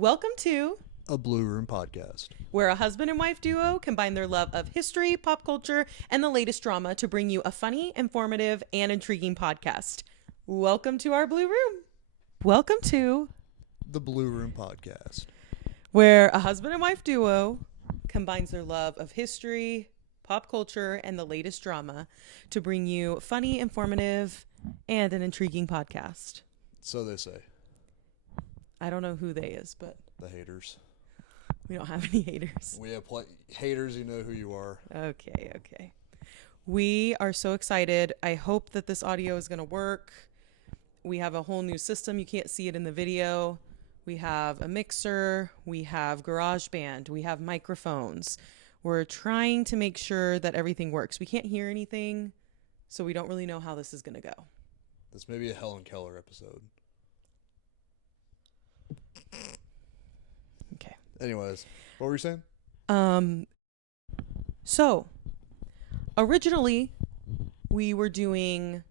Welcome to A Blue Room Podcast. where a husband and wife duo combine their love of history, pop culture, and the latest drama to bring you a funny, informative, and intriguing podcast. Welcome to our Blue Room. Welcome to The Blue Room Podcast. where a husband and wife duo combines their love of history, pop culture, and the latest drama to bring you funny, informative, and an intriguing podcast. So they say. I don't know who they is, but The haters. we don't have any haters. We have haters, you know who you are. Okay. We are so excited. I hope that this audio is going to work. We have a whole new system. You can't see it in the video. We have a mixer. We have GarageBand. We have microphones. We're trying to make sure that everything works. We can't hear anything, so we don't really know how this is going to go. This may be a Helen Keller episode. Okay. Anyways, what were you saying? So originally we were doing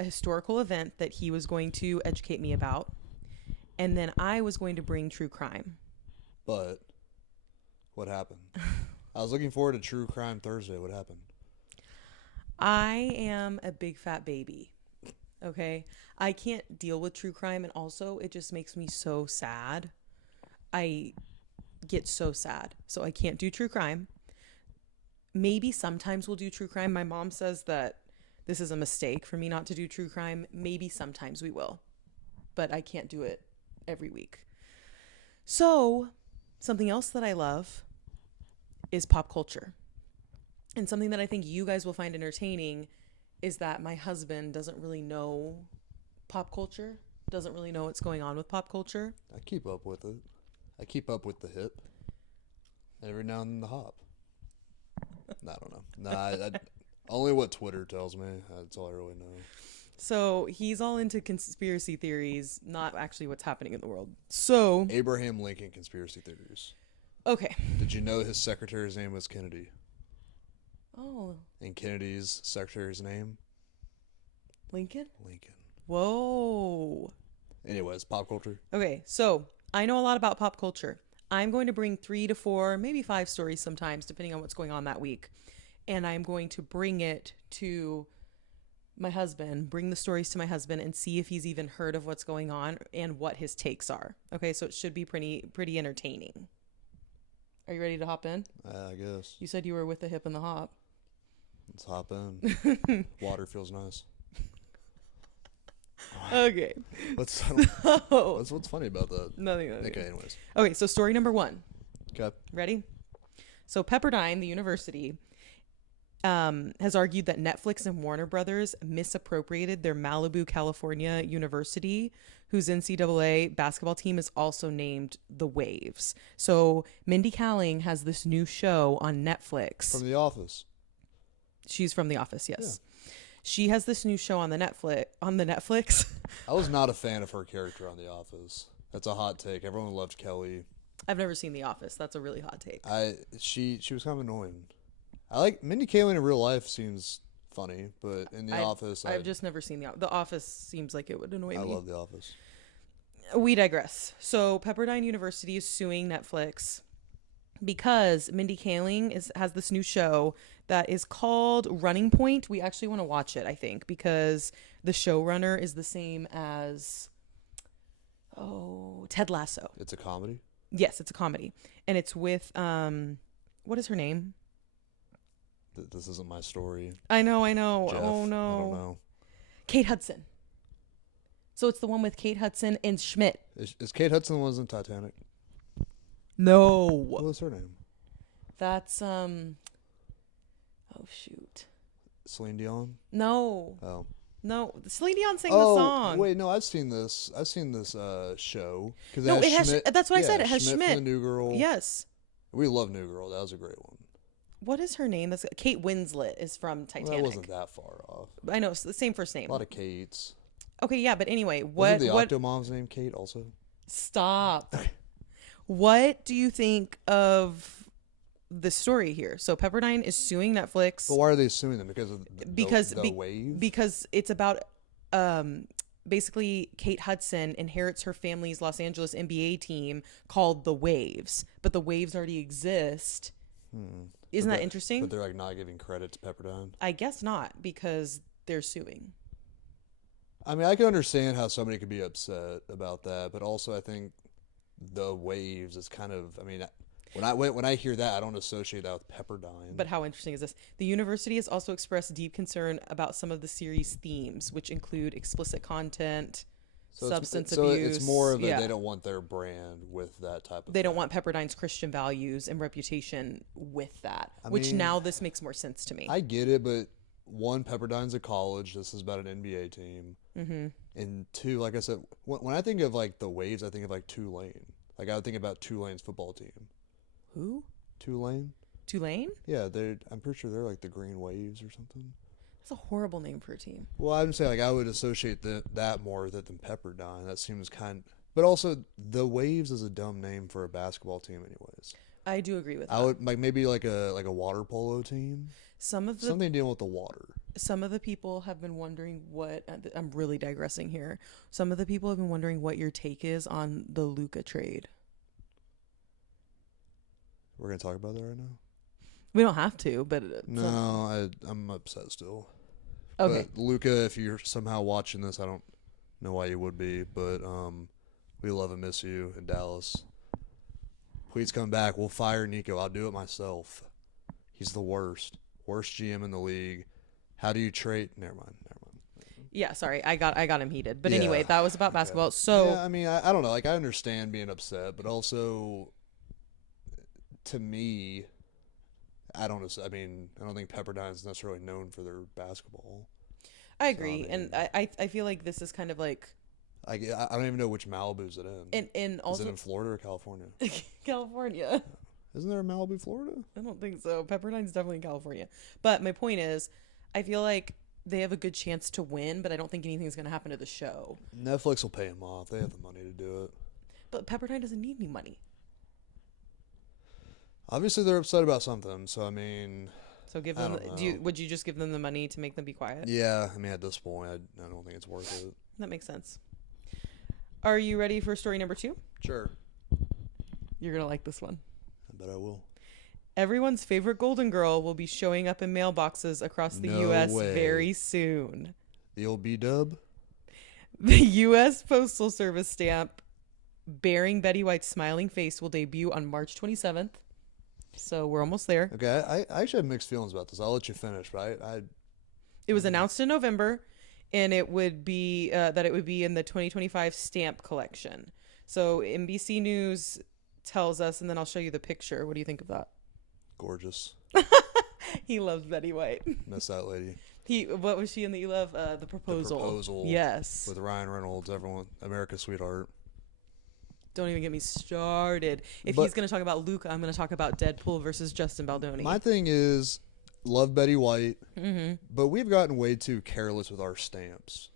a historical event that he was going to educate me about, and then I was going to bring true crime. But what happened? I was looking forward to True Crime Thursday. What happened? I am a big fat baby. Okay. I can't deal with true crime, and also it just makes me so sad. I get so sad. So I can't do true crime. Maybe sometimes we'll do true crime. My mom says that this is a mistake for me not to do true crime. Maybe sometimes we will, but I can't do it every week. So something else that I love is pop culture. And something that I think you guys will find entertaining is that my husband doesn't really know pop culture, doesn't really know what's going on with pop culture. I keep up with it. I keep up with the hip. Every now and then the hop. I don't know. I only what Twitter tells me. That's all I really know. So he's all into conspiracy theories, not actually what's happening in the world. So Abraham Lincoln conspiracy theories. okay. Did you know his secretary's name was Kennedy? Oh, And Kennedy's secretary's name? Lincoln? Lincoln. Whoa. Anyways, pop culture. Okay, so I know a lot about pop culture. I'm going to bring 3 to 4, maybe 5 stories sometimes, depending on what's going on that week. And I'm going to bring it to my husband, bring the stories to my husband, and see if he's even heard of what's going on and what his takes are. Okay, so it should be pretty entertaining. Are you ready to hop in? I guess. You said you were with the hip and the hop. Let's hop in. Water feels nice. Okay. What's funny about that? Nothing. Okay, anyways. Okay, so story number 1. Okay. Ready? So Pepperdine, the university, has argued that Netflix and Warner Brothers misappropriated their Malibu, California university, whose NCAA basketball team is also named the Waves. So Mindy Kaling has this new show on Netflix. From The Office. She's from The Office, yes. Yeah. She has this new show on the Netflix. I was not a fan of her character on The Office. That's a hot take. Everyone loved Kelly. I've never seen The Office. That's a really hot take. She was kind of annoying. I like Mindy Kaling in real life seems funny, but in The Office, I've just never seen The Office. Seems like it would annoy me. I love The Office. We digress. So Pepperdine University is suing Netflix because Mindy Kaling has this new show that is called Running Point. We actually want to watch it, I think, because the showrunner is the same as Ted Lasso. It's a comedy? Yes, it's a comedy. And it's with what is her name? This isn't my story. I know. Jeff, Oh no. I don't know. Kate Hudson. So it's the one with Kate Hudson and Schmidt. Is Kate Hudson the one who's in Titanic? No. What was her name? That's oh shoot. Celine Dion? No. Oh. No. Celine Dion sang the song. Wait, no, I've seen this show. No, it has that's what I said. It has Schmidt. From the New Girl. Yes. We love New Girl. That was a great one. What is her name? That's Kate Winslet is from Titanic. Well, that wasn't that far off. I know, it's the same first name. A lot of Kates. Okay, yeah, but anyway, Wasn't the Octomom's name Kate also? Stop. What do you think of the story here? So Pepperdine is suing Netflix. But why are they suing them? Because of the Waves? Because it's about basically Kate Hudson inherits her family's Los Angeles NBA team called the Waves, but the Waves already exist. Isn't that But interesting? they're like not giving credit to Pepperdine. I guess not, because they're suing. I mean, I can understand how somebody could be upset about that, but also I think the Waves is kind of. I mean, when I hear that, I don't associate that with Pepperdine. But how interesting is this? The university has also expressed deep concern about some of the series themes, which include explicit content, substance abuse. It's more of a yeah. they don't want their brand with that type of. They thing. don't want Pepperdine's Christian values and reputation with that, I which mean, now this makes more sense to me. I get it, but one, Pepperdine's a college. This is about an NBA team. Mm-hmm. And two, like I said, when I think of like the Waves, I think of like Tulane. Like I would think about Tulane's football team. Who? Tulane? Tulane? Yeah, I'm pretty sure they're like the Green Waves or something. That's a horrible name for a team. Well, I would say like I would associate that more with it than Pepperdine. That seems kind. But also, the Waves is a dumb name for a basketball team, anyways. I do agree with that. I would like maybe like a water polo team. Something dealing with the water. Some of the people have been wondering what I'm really digressing here. Some of the people have been wondering what your take is on the Luka trade. We're gonna talk about that right now. We don't have to, but No, I'm upset still. okay. But Luca, if you're somehow watching this, I don't know why you would be, but we love and miss you in Dallas. Please come back. We'll fire Nico. I'll do it myself. He's the worst GM in the league. How do you trade? Never mind. Yeah, sorry, I got him heated. But Yeah. anyway, that was about basketball. So yeah, I mean, I don't know. Like I understand being upset, but also to me, I don't think Pepperdine is necessarily known for their basketball. I agree, and I feel like this is kind of like I don't even know which Malibu's it in. and also is it in Florida or California? California. Isn't there a Malibu, Florida? I don't think so. Pepperdine's definitely in California. But my point is, I feel like they have a good chance to win, but I don't think anything's going to happen to the show. Netflix will pay them off. They have the money to do it. But Pepperdine doesn't need any money. Obviously, they're upset about something. So I mean, So give I them. don't know. Would you just give them the money to make them be quiet? yeah. I mean, at this point, I don't think it's worth it. That makes sense. Are you ready for story number 2? Sure. You're gonna like this one. I bet I will. Everyone's favorite Golden Girl will be showing up in mailboxes across the No U.S. way. very soon. The old B-dub? The U.S. Postal Service stamp bearing Betty White's smiling face will debut on March 27th. So we're almost there. Okay, I actually have mixed feelings about this. I'll let you finish, but It was announced in November, and it would be that it would be in the 2025 stamp collection. So NBC News tells us, and then I'll show you the picture. What do you think of that? gorgeous. He loves Betty White. Miss that lady. What was she in that you love? The Proposal. The Proposal. Yes. With Ryan Reynolds, everyone, America's sweetheart. Don't even get me started. If But- he's going to talk about Luca, I'm going to talk about Deadpool versus Justin Baldoni. My thing is, love Betty White, Mm-hmm. but we've gotten way too careless with our stamps.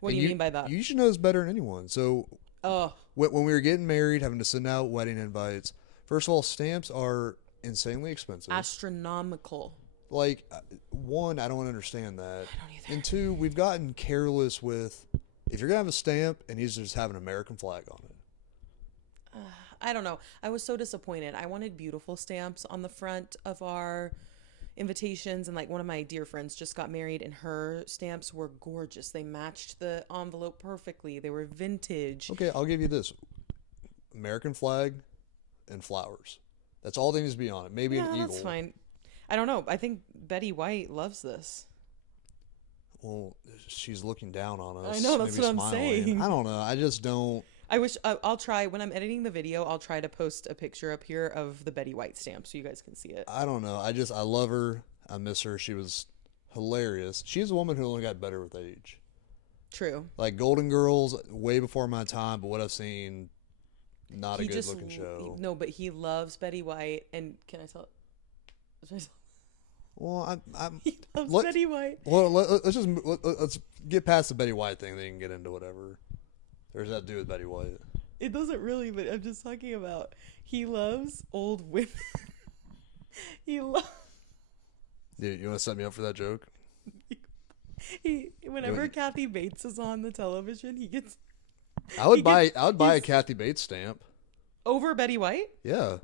What do And you mean by that? You should know this better than anyone. So Oh, when we were getting married, having to send out wedding invites, first of all, stamps are insanely expensive. astronomical. Like, one, I don't understand that. I don't either. And two, we've gotten careless with, if you're going to have a stamp, it needs to just have an American flag on it. I don't know. I was so disappointed. I wanted beautiful stamps on the front of our invitations, and like one of my dear friends just got married, and her stamps were gorgeous. They matched the envelope perfectly. They were vintage. Okay, I'll give you this. American flag and flowers. That's all that needs to be on it. Maybe an Yeah, eagle. that's fine. I don't know. I think Betty White loves this. Well, she's looking down on us. I know, that's maybe what I'm smiling. saying. I don't know. I just don't. I wish I'll try when I'm editing the video. I'll try to post a picture up here of the Betty White stamp so you guys can see it. I don't know. I love her. I miss her. She was hilarious. She's a woman who only got better with age. True. Like Golden Girls, way before my time, but what I've seen, not a He good just looking show. no, but he loves Betty White, and can I tell? Well, I'm He loves Let- Betty White. well. Let's get past the Betty White thing. Then you can get into whatever. There's that to do with Betty White. It doesn't really, but I'm just talking about he loves old women. He loves. You want to set me up for that joke? Whenever Kathy Bates is on the television, he gets I would he gets buy a he's Kathy Bates stamp. over Betty White. Yeah,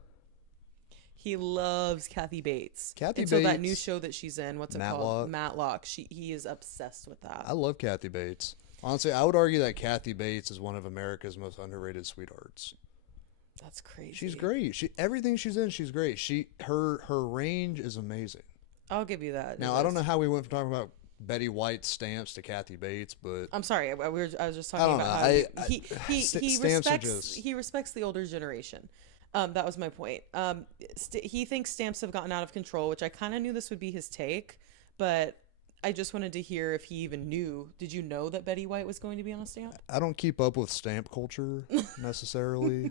He loves Kathy Bates. Kathy Until that new Bates, show that she's in, what's it called? Matlock. Matlock. He is obsessed with that. I love Kathy Bates. Honestly, I would argue that Kathy Bates is one of America's most underrated sweethearts. That's crazy. She's great. Everything she's in, she's great. Her range is amazing. I'll give you that. Now I don't know how we went from talking about Betty White stamps to Kathy Bates, but I'm sorry. I was just I talking don't about know. how he Stamps are respects just he respects the older generation. That was my point. He thinks stamps have gotten out of control, which I kind of knew this would be his take, but I just wanted to hear if he even knew. Did you know that Betty White was going to be on a stamp? I don't keep up with stamp culture necessarily.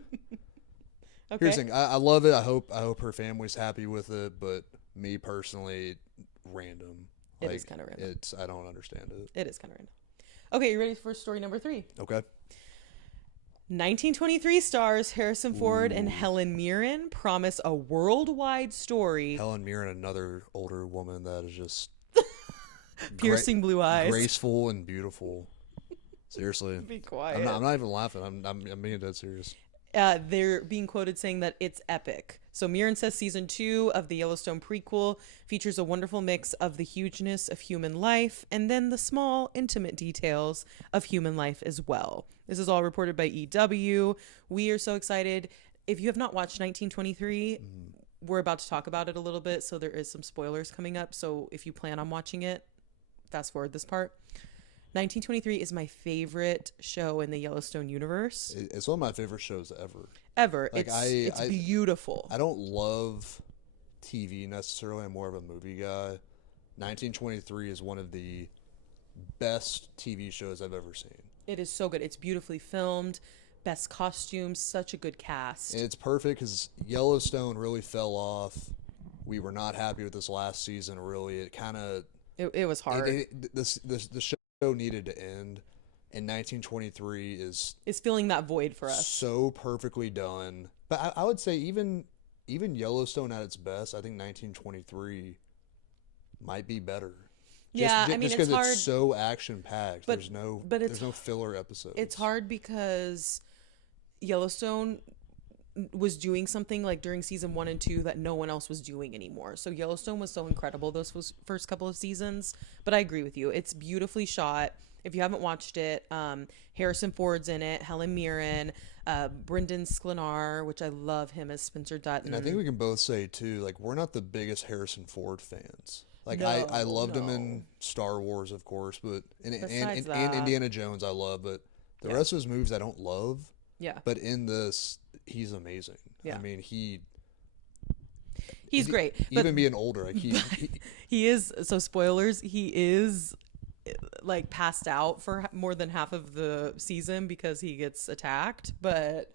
Okay. Here's the thing. I love it. I hope her family's happy with it, but me personally, random. It is kind of random. I don't understand it. It is kind of random. Okay, you ready for story number 3? Okay. 1923 stars Harrison Ford and Ooh. Helen Mirren promise a worldwide story. Helen Mirren, another older woman that is just Piercing blue eyes. graceful and beautiful. Seriously, Be quiet. I'm not even laughing. I'm being dead serious. They're being quoted saying that it's epic. So Mirren says season 2 of the Yellowstone prequel features a wonderful mix of the hugeness of human life and then the small, intimate details of human life as well. This is all reported by EW. We are so excited. If you have not watched 1923, we're about to talk about it a little bit, so there is some spoilers coming up. So if you plan on watching it, fast forward this part. 1923 is my favorite show in the Yellowstone universe. It's one of my favorite shows ever. Ever. Like, It's beautiful. I don't love TV necessarily. I'm more of a movie guy. 1923 is one of the best TV shows I've ever seen. It is so good. It's beautifully filmed, best costumes, such a good cast. And it's perfect because Yellowstone really fell off. We were not happy with this last season, really. It kind of... It was hard. The show needed to end, and 1923 is It's filling that void for us. so perfectly done. But I would say even Yellowstone at its best, I think 1923 might be better. Yeah, Just I mean, because it's hard. it's so action packed. But- There's no but it's- there's no filler episodes. It's hard because Yellowstone was doing something like during season 1 and 2 that no one else was doing anymore. So Yellowstone was so incredible those first couple of seasons. But I agree with you. It's beautifully shot. If you haven't watched it, Harrison Ford's in it, Helen Mirren, Brendan Sklenar, which I love him as Spencer Dutton. And I think we can both say too, like, we're not the biggest Harrison Ford fans. Like, No, I loved him no. in Star Wars, of course, but and Besides and that. Indiana Jones I love, but the Yeah. rest of his movies I don't love. Yeah. But in this, he's amazing. Yeah. I mean, He's great. Even But being older, like he is, so spoilers, he is like passed out for more than half of the season because he gets attacked, but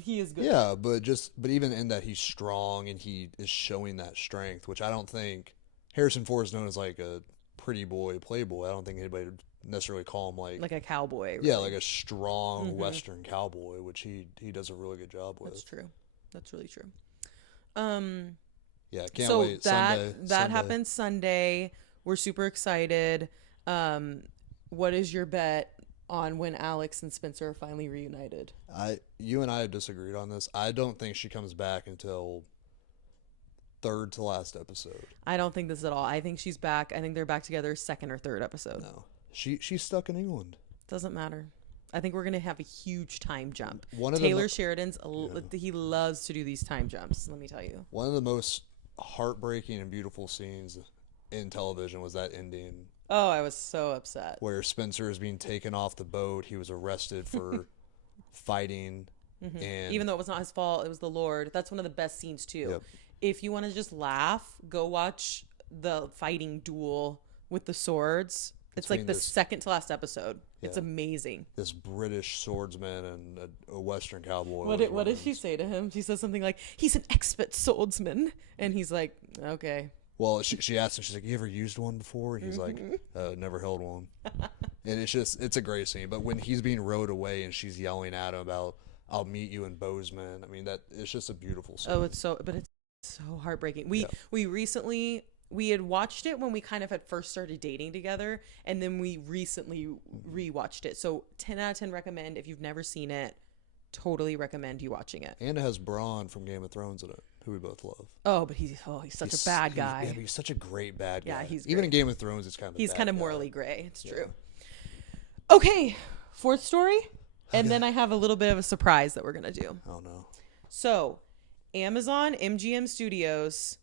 he is good. yeah, but even in that, he's strong and he is showing that strength, which I don't think Harrison Ford is known as like a pretty boy, playboy. I don't think anybody would necessarily call him like a cowboy. yeah, really. like a strong Mhm. Western cowboy, which he does a really good job with. That's true. That's really true. Yeah, can't So wait. that Sunday. happens Sunday. We're super excited. What is your bet on when Alex and Spencer are finally reunited? You and I have disagreed on this. I don't think she comes back until third to last episode. I don't think this at all. I think she's back. I think they're back together second or third episode. No, she's stuck in England. Doesn't matter. I think we're gonna have a huge time jump. One of Taylor the Sheridan's Yeah. he loves to do these time jumps. Let me tell you. one of the most heartbreaking and beautiful scenes in television was that ending Oh, I was so upset. where Spencer is being taken off the boat. He was arrested for fighting, and Even though it was not his fault, it was the Lord. That's one of the best scenes too. Yep. If you want to just laugh, go watch the fighting duel with the swords. It's like Between the this- second to last episode. It's Yeah. amazing. this British swordsman and a Western cowboy. What does she say to him? She says something like, "He's an expert swordsman," and he's like, "Okay." Well, she asked him, she's like, "You ever used one before?" And he's Mm-hmm. like, "Never held one." And it's a great scene. But when he's being rowed away and she's yelling at him about, "I'll meet you in Bozeman," I mean, it's just a beautiful scene. Oh, it's so heartbreaking. We recently we had watched it when we kind of had first started dating together, and then we recently rewatched it. So 10 out of 10 recommend. If you've never seen it, totally recommend you watching it. And it has Bronn from Game of Thrones in it, who we both love. Oh, but he's such a bad guy. Yeah, but he's such a great bad guy. Yeah, he's even great. in Game of Thrones, it's kind of he's a kind of bad morally guy. gray. It's true. Okay, fourth story, and then I have a little bit of a surprise that we're gonna do. Oh no. So, Amazon MGM Studios,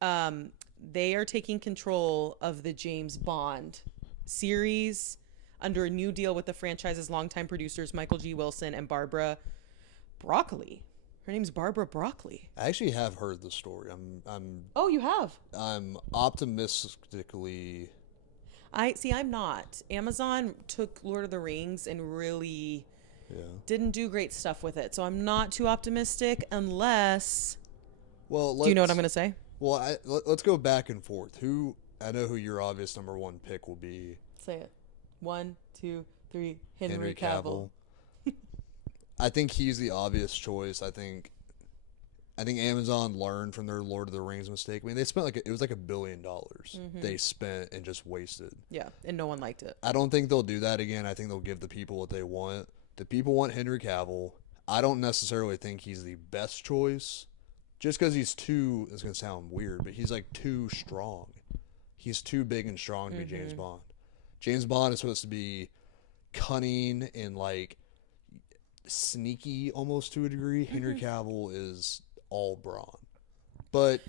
they are taking control of the James Bond series under a new deal with the franchise's longtime producers Michael G. Wilson and Barbara Broccoli. Her name's Barbara Broccoli. I actually have heard the story. Oh, you have? I'm optimistically. I'm not. Amazon took Lord of the Rings and really didn't do great stuff with it. So I'm not too optimistic unless. Well, do you know what I'm going to say? Well, let's go back and forth. I know who your obvious number one pick will be. Say it. 1, 2, 3. Henry Cavill. I think he's the obvious choice. I think Amazon learned from their Lord of the Rings mistake. I mean, they spent it was like $1 billion they spent and just wasted. Yeah, and no one liked it. I don't think they'll do that again. I think they'll give the people what they want. The people want Henry Cavill. I don't necessarily think he's the best choice, just because he's too. It's gonna sound weird, but he's like too strong. He's too big and strong to be James Bond. James Bond is supposed to be cunning and like sneaky almost to a degree. Henry Cavill is all brawn. But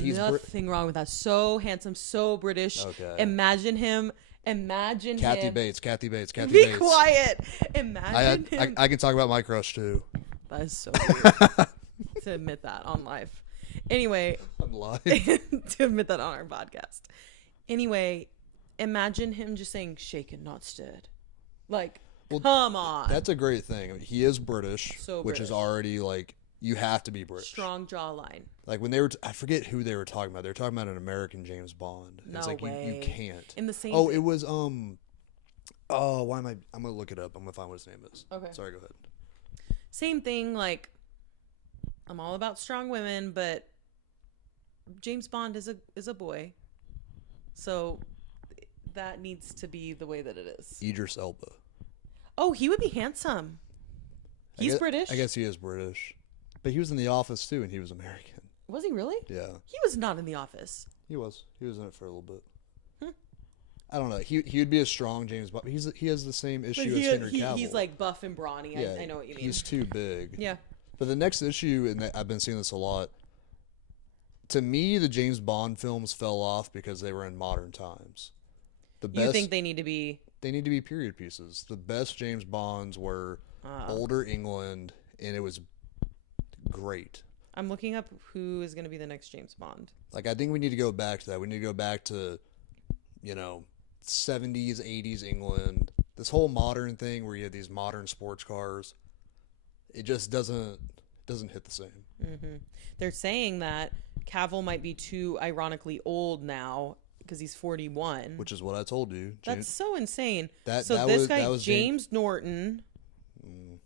he's nothing wrong with that. So handsome, so British. Okay. Imagine him. Kathy Bates. Be quiet. Imagine him. I can talk about my crush too. That is so weird to admit that on live. Anyway, I'm live. to admit that on our podcast. Anyway, imagine him just saying "shaken, not stirred." Like, come on. That's a great thing. I mean, he is British, which is British. already like you have to be British. Strong jawline. Like when I forget who they were talking about. They were talking about an American James Bond. No it's like way. You can't. In the same. Oh, it was Oh, why am I? I'm gonna look it up. I'm gonna find what his name is. Okay. Sorry, go ahead. Same thing. Like, I'm all about strong women, but James Bond is a boy, so that needs to be the way that it is. Idris Elba. Oh, he would be handsome. He's British. I guess he is British, but he was in The Office too, and he was American. Was he really? Yeah, He was not in The Office. he was. He was in it for a little bit. I don't know. He would be a strong James Bond. But he has the same issue as Henry Cavill. He's like buff and brawny. Yeah, I know what you mean. He's too big. Yeah. But the next issue, and I've been seeing this a lot. To me, the James Bond films fell off because they were in modern times. You think they need to be? They need to be period pieces. The best James Bonds were older England, and it was great. I'm looking up who is going to be the next James Bond. Like, I think we need to go back to that. We need to go back to, 70s, 80s England. This whole modern thing where you have these modern sports cars, it just doesn't hit the same. Mm-hmm. They're saying that Cavill might be too ironically old now because he's 41. Which is what I told you. That's so insane. That James Norton,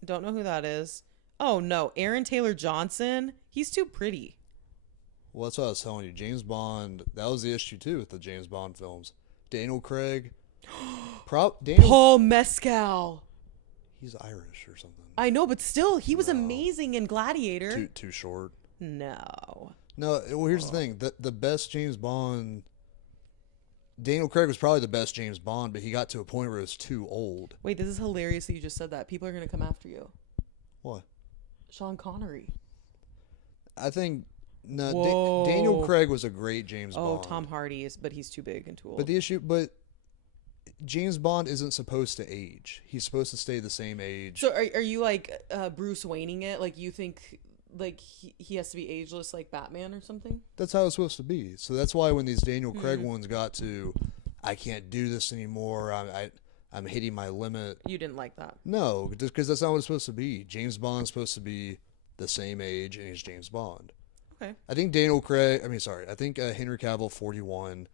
don't know who that is. Oh no, Aaron Taylor Johnson. He's too pretty. Well, that's what I was telling you. James Bond, that was the issue too with the James Bond films. Daniel Craig. Paul Mescal. He's Irish or something. I know, but still, he was amazing in Gladiator. Too short. No. No, well, here's the thing. The best James Bond, Daniel Craig was probably the best James Bond, but he got to a point where it was too old. Wait, this is hilarious that you just said that. People are going to come after you. What? Sean Connery. I think Daniel Craig was a great James Bond. Oh, Tom Hardy is, but he's too big and too old. But James Bond isn't supposed to age. He's supposed to stay the same age. So are you like Bruce Wayneing it? Like you think like he has to be ageless like Batman or something? That's how it's supposed to be. So that's why when these Daniel Craig ones got to, I can't do this anymore. I'm hitting my limit. You didn't like that? No, just because that's not what it's supposed to be. James Bond's supposed to be the same age, and he's James Bond. Okay. I think Henry Cavill, 41.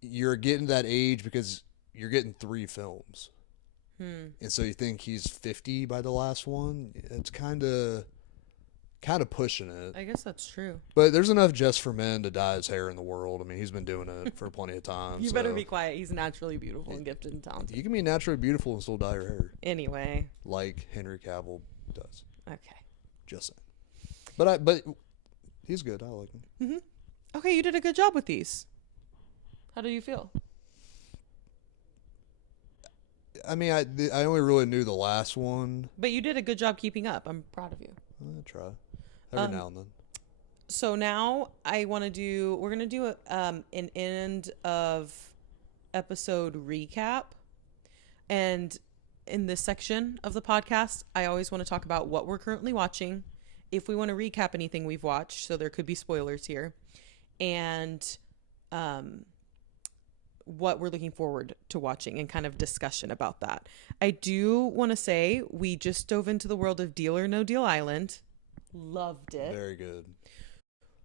You're getting that age because you're getting 3 films. And so you think he's 50 by the last one? It's kind of kind of pushing it. I guess that's true. But there's enough Just for Men to dye his hair in the world. I mean, he's been doing it for plenty of time. You so better be quiet. He's naturally beautiful and gifted and talented. you can be naturally beautiful and still dye your hair, Anyway. like Henry Cavill does. Okay. Just saying. But he's good. I like him. Okay, you did a good job with these. How do you feel? I mean, I only really knew the last one. But you did a good job keeping up. I'm proud of you. I try every now and then. So now we're going to do an end of episode recap. And in this section of the podcast, I always want to talk about what we're currently watching, if we want to recap anything we've watched, so there could be spoilers here, and what we're looking forward to watching and kind of discussion about that. I do want to say we just dove into the world of Deal or No Deal Island. Loved it. Very good.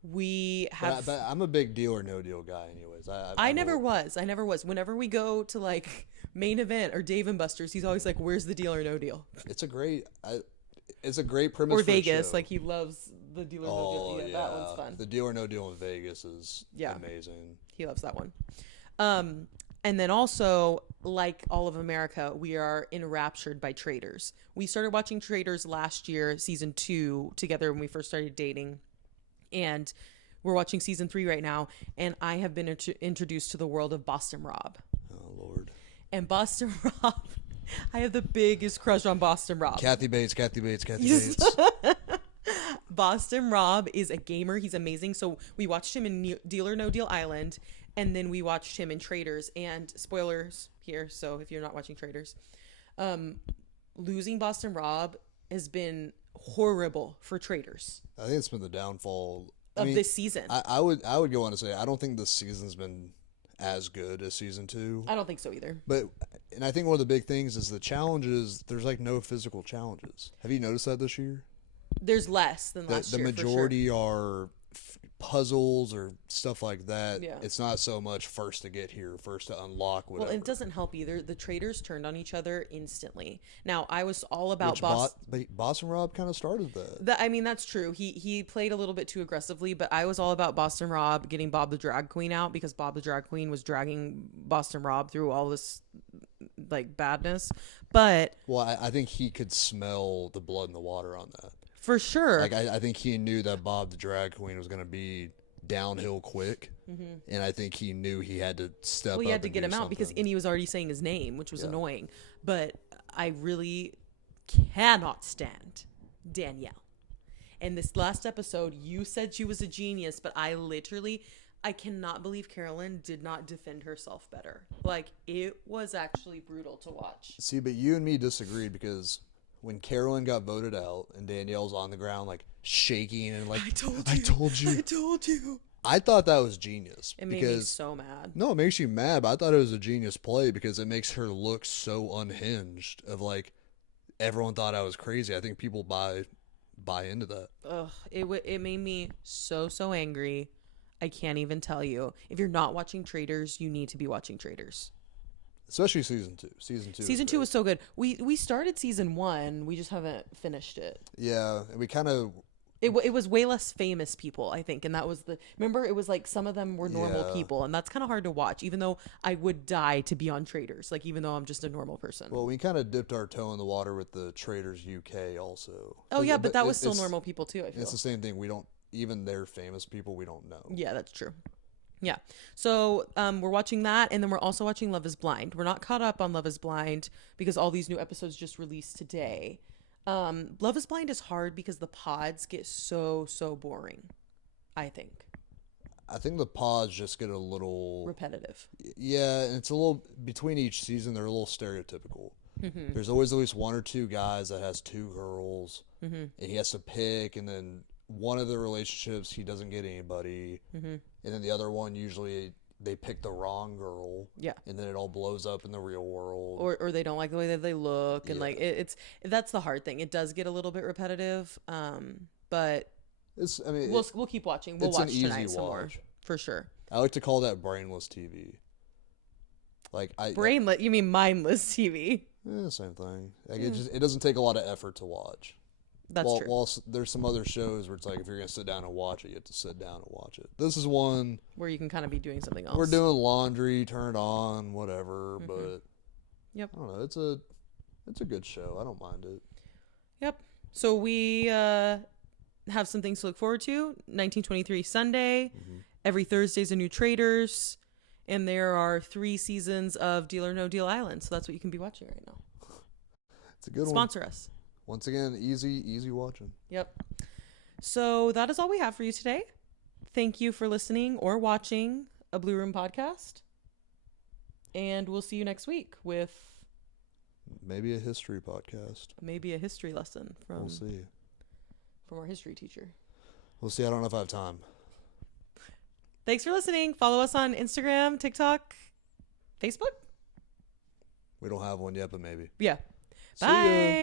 We have. But I'm a big Deal or No Deal guy, anyways. I never was. Whenever we go to like Main Event or Dave and Buster's, he's always like, "Where's the Deal or No Deal?" It's a great premise. Or for Vegas, a show. like he loves the Deal or No Deal. Yeah, that one's fun. The Deal or No Deal in Vegas is amazing. He loves that one. And then also, like all of America, we are enraptured by Traitors. We started watching Traitors last year, season 2, together when we first started dating. And we're watching season 3 right now. And I have been introduced to the world of Boston Rob. Oh, Lord. And Boston Rob, I have the biggest crush on Boston Rob. Kathy Bates. Boston Rob is a gamer. He's amazing. So we watched him in Deal or No Deal Island. And then we watched him in Traitors. And spoilers here, so if you're not watching Traitors, losing Boston Rob has been horrible for Traitors. I think it's been the downfall of this season. I would go on to say I don't think this season's been as good as season 2. I don't think so either. And I think one of the big things is the challenges. There's like no physical challenges. Have you noticed that this year? There's less than last year. The majority for sure. are puzzles or stuff like that. Yeah. It's not so much first to get here, first to unlock, whatever. Well, it doesn't help either. The Traitors turned on each other instantly. Now, I was all about Boston Rob kind of started that. I mean, that's true. He played a little bit too aggressively, but I was all about Boston Rob getting Bob the Drag Queen out because Bob the Drag Queen was dragging Boston Rob through all this like badness. But I think he could smell the blood in the water on that. For sure. Like I think he knew that Bob the Drag Queen was going to be downhill quick, and I think he knew he had to step up. Well, he had to get him something. out because he was already saying his name, which was annoying. But I really cannot stand Danielle. And this last episode, you said she was a genius, but I cannot believe Carolyn did not defend herself better. Like, it was actually brutal to watch. See, but you and me disagreed because when Carolyn got voted out and Danielle's on the ground, like, shaking and like, I told you. I thought that was genius. It made me so mad. No, it makes you mad, but I thought it was a genius play because it makes her look so unhinged of like, everyone thought I was crazy. I think people buy into that. Ugh, it made me so angry. I can't even tell you. If you're not watching Traitors, you need to be watching Traitors. Especially season 2. Season 2 was so good. We started season 1. We just haven't finished it. Yeah, and we kind of... It was way less famous people, I think. And that was remember, it was like some of them were normal people. And that's kind of hard to watch, even though I would die to be on Traitors. Like, even though I'm just a normal person. Well, we kind of dipped our toe in the water with the Traitors UK also. Oh, yeah, but that was still normal people too, I feel. It's the same thing. Even they're famous people, we don't know. Yeah, that's true. Yeah. So we're watching that, and then we're also watching Love is Blind. We're not caught up on Love is Blind because all these new episodes just released today. Love is Blind is hard because the pods get so boring, I think. I think the pods just get a little... repetitive. Yeah, and it's a little... Between each season, they're a little stereotypical. Mm-hmm. There's always at least one or two guys that has 2 girls, and he has to pick, and then one of the relationships, he doesn't get anybody. Mm-hmm. And then the other one, usually they pick the wrong girl. Yeah. And then it all blows up in the real world. Or they don't like the way that they look. And like, that's the hard thing. It does get a little bit repetitive. But we'll keep watching. We'll watch tonight some more. For sure. I like to call that brainless TV. Like brainless? You mean mindless TV? Same thing. Like it doesn't take a lot of effort to watch. That's true. There's some other shows where it's like if you're gonna sit down and watch it, you have to sit down and watch it. This is one Where you can kind of be doing something else. we're doing laundry, turn it on, whatever. But Yep. I don't know. It's a good show. I don't mind it. Yep. So we have some things to look forward to. 1923 Sunday. Every Thursday's a new Traitors. And there are 3 seasons of Deal or No Deal Island. So that's what you can be watching right now. It's a good one. Sponsor us. Once again, easy watching. Yep. So that is all we have for you today. Thank you for listening or watching a Blue Room podcast. And we'll see you next week with maybe a history podcast. Maybe a history lesson from We'll see. From our history teacher. We'll see. I don't know if I have time. Thanks for listening. Follow us on Instagram, TikTok, Facebook. We don't have one yet, but maybe. Yeah. See ya. Bye.